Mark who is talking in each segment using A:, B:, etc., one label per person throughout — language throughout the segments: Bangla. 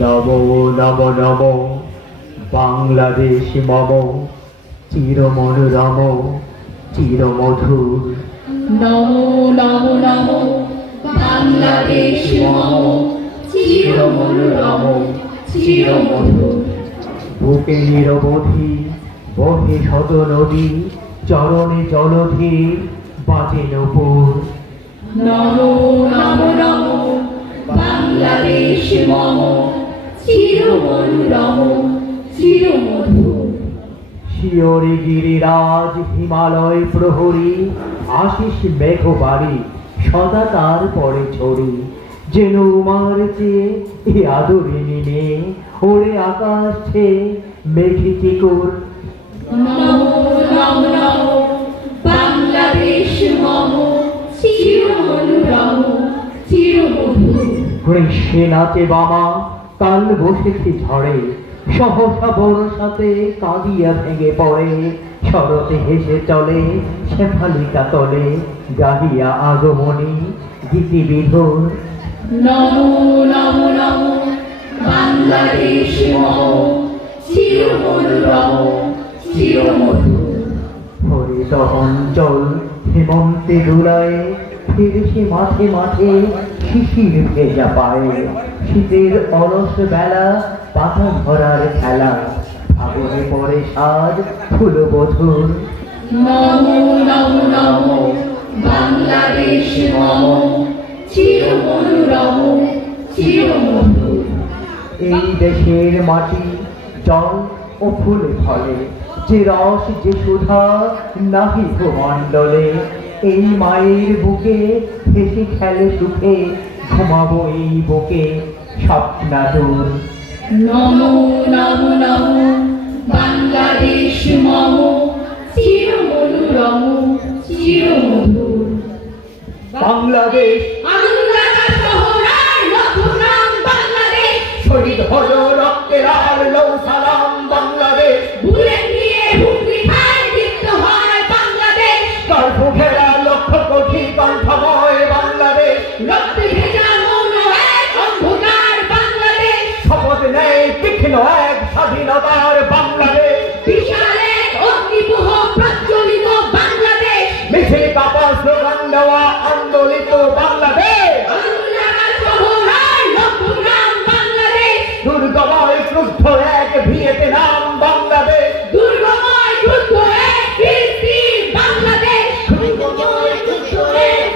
A: নব নব নব বাংলাদেশ মম চিরমনোরম চিরমধুর।
B: নমো নমো নমো। বাংলাদেশ মম চির মনোরম চির মধুর
A: বুকে নিরবধি বহে শত নদী চরণে জলধি বাজে নপুর।
B: নমো নমো নমো। বাংলাদেশ মম চির মনোরম চির
A: শিওরি গিরিরাজ হিমালয় প্রহরী আশিস মেঘবাড়ি সদা তার পরে ছড়ি। যেন উমার চেয়ে এ আদরিনী মেয়ে ওরে আকাশ ছেয়ে মেঘি চিকুর।
B: বাংলাদেশ মম
A: নাচে বামা কাল বসেছে ঝড়ে। সহসা বর্ষাতে কাঁদিয়া ভেঙে পড়ে। শরতে হেসে চলে শেফালিকা তলে। গাহিয়া আগমনী গীতি বিধুর
B: নমো নমো নমো। বাংলাদেশ মম চির মনোরম চির মধুর
A: হরিত অঞ্চল হেমন্তে দুলায় ফিরছে মাঠে মাঠে শিশির ভেজা পায়ে। শীতের অলস বেলা পাতা ধরার খেলা। ফাগুনে পরে সাজ ফুল বধুর।
B: নমো নমো নমো বাংলাদেশ মম চির মনোরম চির
A: এই দেশের মাটি জল ও ফুল ফলে। যে রস যে সুধা নাহি ভূমণ্ডলে এই মায়ের বুকে হেসে খেলে সুখে ঘুমাবো এই বুকে স্বপ্নাতুর।
B: নমো নমো নমো বাংলাদেশ মম চির মনোরম চির মধুর
A: বাংলাদেশ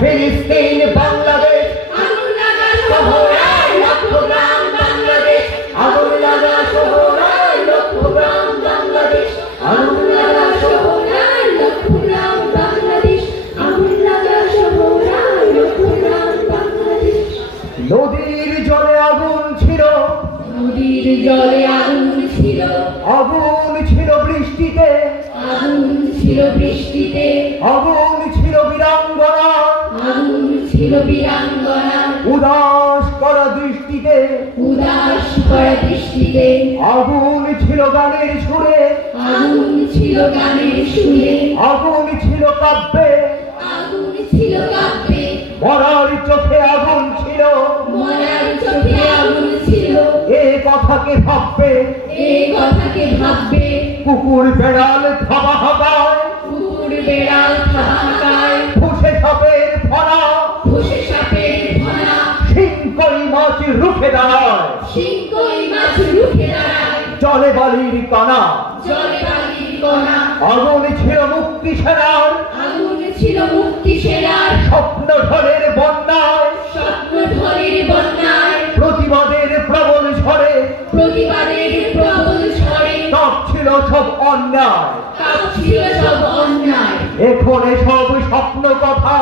B: ফিলিস্তিন বাংলাদেশ। আনন্দা শহরার লক্ষণাম বাংলাদেশ
A: আগুন লাগা শহরায় লক্ষ্যগ্রাম বাংলাদেশ
B: আনন্দা শহরার লক্ষণাম বাংলাদেশ আনন্দা শহরার লক্ষণাম বাংলাদেশ
A: নদীর জলে আগুন ছিল
B: নদীর জলে আগুন ছিল।
A: আগুন ছিল বৃষ্টিতে।
B: আগুন ছিল বৃষ্টিতে।
A: আগুন উদাস করা দৃষ্টিতে।
B: উদাস করা দৃষ্টিতে।
A: আগুন ছিল গানের সুরে।
B: আগুন ছিল গানের সুরে।
A: আগুন ছিল কাব্যে।
B: আগুন ছিল কাব্যে।
A: মরার চোখে আগুন ছিল।
B: মরার চোখে আগুন ছিল।
A: এ কথাকে ভাববে।
B: এই কথাকে ভাববে।
A: কুকুর বেড়াল থাবা হাবায়
B: কুকুর বেড়াল থাকায়
A: ফুসে দাঁড়ায়
B: শিঙ্কই মাছ রুখে দাঁড়ায়।
A: জলে বালির কানা
B: জলে বালির কণা।
A: আগুন ছিল মুক্তি সেনার।
B: আগুন ছিল মুক্তি সেনার।
A: স্বপ্ন ঝড়ের বন্যায়।
B: স্বপ্ন ধরের বন্যায়।
A: প্রতিবাদের প্রবল ঝড়ে।
B: প্রতিবাদের প্রবল ঝড়ে।
A: সব ছিল সব অন্যায়।
B: কাঁপছিল সব অন্যায়।
A: এখন সব স্বপ্ন কথা।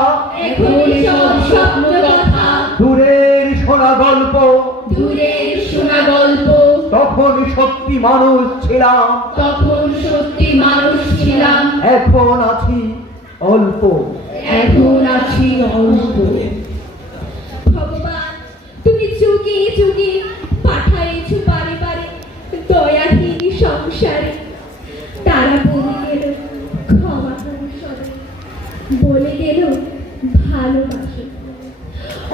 B: এখন সব স্বপ্ন কথা।
A: দূরের শোনা গল্প।
B: দূরের শোনা গল্প।
A: তখন সত্যি মানুষ ছিলাম।
B: তখন সত্যি মানুষ ছিলাম।
A: এখন আছি অল্প।
B: এখন আছি অল্প। ভগবান তুমি যুগে যুগে পাঠাইছো বারে বারে দয়াহীন সংসারে। তারা বলে গেল ক্ষমা বলে গেল ভালোবাসো।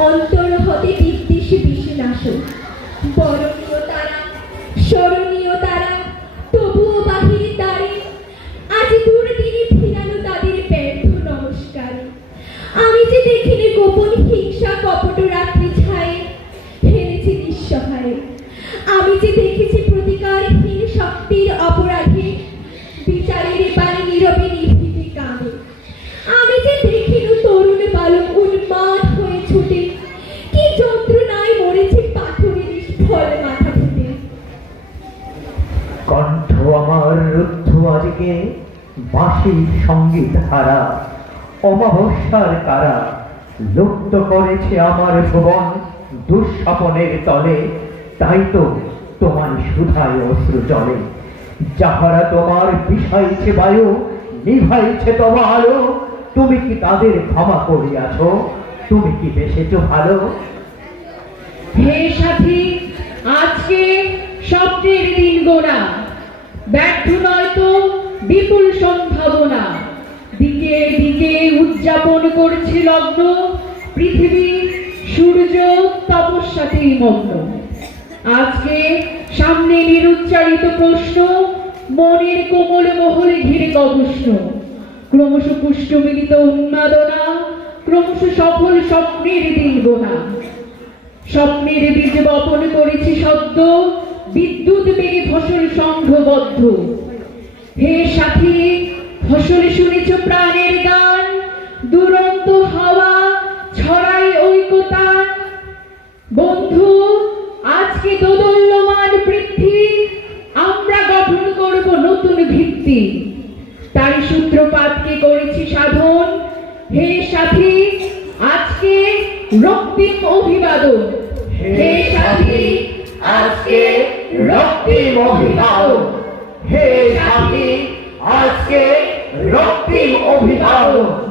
B: অন্তর জগতে বিদ্বেষ বিষ্ণাস বরণীয় তারা,
C: স্মরণীয় তারা, তবুও বাহিরে তারে আজ দুর্দিনে ফিরানো তাদের ব্যর্থ নমস্কার। আমি যে দেখিনি গোপন হিংসা কপট রাত্রি ছায়ে হেরেছি নিঃসহায়ে। আমি যে
A: দেখেছি প্রতিকার প্রতিকারহীন শক্তির বাঁশির সংগীত হারা অমাবস্যার কারা, লুপ্ত করেছে আমার ভুবন দুঃস্বপনের তলে, তাই তো তোমার সুধায় অশ্রু জলে। যাহারা তোমার বিষাইছে বায়ু, নিভাইছে তোমার তুমি কি তাদের ক্ষমা করিয়াছ? তুমি কি বেসেছ ভালো?
B: হে সাথী, আজকে স্বপ্নের দিন গোনা। ব্যর্থ নয় তো বিপুল সম্ভাবনা। দিকে দিকে উদযাপন করছে লগ্ন, পৃথিবী, সূর্য তপস্যাতেই মগ্ন। আজকে সামনে নিরুচ্চারিত প্রশ্ন, মনের কোমল মহলে ঘিরে গবেষণ ক্রমশ পুষ্ট মিলিত উন্মাদনা, ক্রমশ সফল স্বপ্নের দিন গোনা স্বপ্নের বীজ বপন করেছি সদ্য বিদ্যুৎ বেগে ফসল সংঘবদ্ধ। হে সাথী, ফসলে শুনেছ প্রাণের গান, দুরন্ত হাওয়া ছড়াই ঐকতান বন্ধু, আজকে দোদল্যমান পৃথ্বী আমরা গঠন করব নতুন ভিত্তি। তাই সূত্রপাতকে করেছি সাধন। হে সাথী, আজকে রক্তিম অভিবাদন।
D: হে সাথী, আজকে রক্তিম অভিবাদন। হে সাথী আজকে রক্তিম অভিভাবক